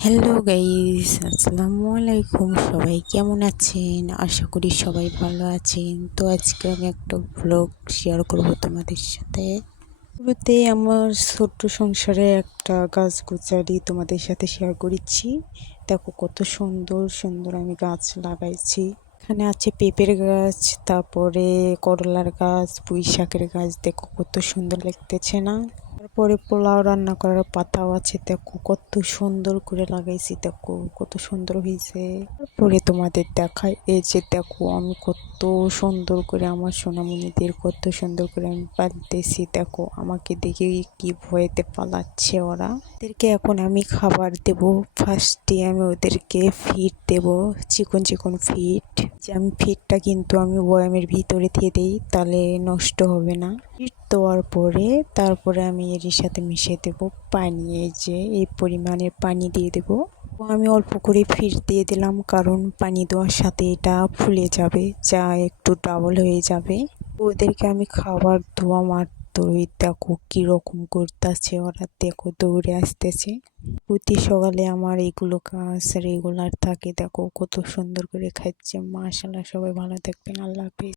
Hello guys, আসসালামু আলাইকুম। সবাই কেমন আছেন? আশা করি সবাই ভালো আছেন। তো আজকে আমি একটা ব্লগ শেয়ার করব তোমাদের সাথে। শুরুতে আমার ছোট্ট সংসারে একটা গাছগুছালি তোমাদের সাথে শেয়ার করেছি। দেখো কত সুন্দর সুন্দর আমি গাছ লাগাইছি। এখানে আছে পেঁপের গাছ, তারপরে করলার গাছ, পুঁই শাকের গাছ। দেখো কত সুন্দর লাগতেছে না? তারপরে পোলাও রান্না করার পাতাও আছে। দেখো কত সুন্দর করে লাগাইছি, দেখো কত সুন্দর হয়েছে। তারপরে তোমাদের দেখাই, এই যে দেখো আমি কত সুন্দর করে আমার সোনামণিদের কত সুন্দর করে আমি পালতেছি। দেখো আমাকে দেখে কি ভয়েতে পালাচ্ছে ওরা। ওদেরকে এখন আমি খাবার দেব। ফার্স্টে আমি ওদেরকে ফিড দেব, চিকন চিকন ফিড। যে আমি ফিডটা কিন্তু আমি বয়ামের ভিতরে দিয়ে দিই, তাহলে নষ্ট হবে না। ফিড দেওয়ার পরে তারপরে আমি এর সাথে মিশিয়ে দেব পানি। এই যে এই পরিমাণের পানি দিয়ে দেব। আমি অল্প করে ফিড দিয়ে দিলাম, কারণ পানি দেওয়ার সাথে এটা ফুলে যাবে, যা একটু ডাবল হয়ে যাবে। ওদেরকে আমি খাবার দেওয়া মাত্রই দেখো কিরকম করতেছে ওরা, দেখো দৌড়ে আসতেছে। প্রতি সকালে আমার এগুলো কাজ রেগুলার থাকে। দেখো কত সুন্দর করে খাচ্ছে। মাশাআল্লাহ, সবাই ভালো থাকবেন। আল্লাহ হাফেজ।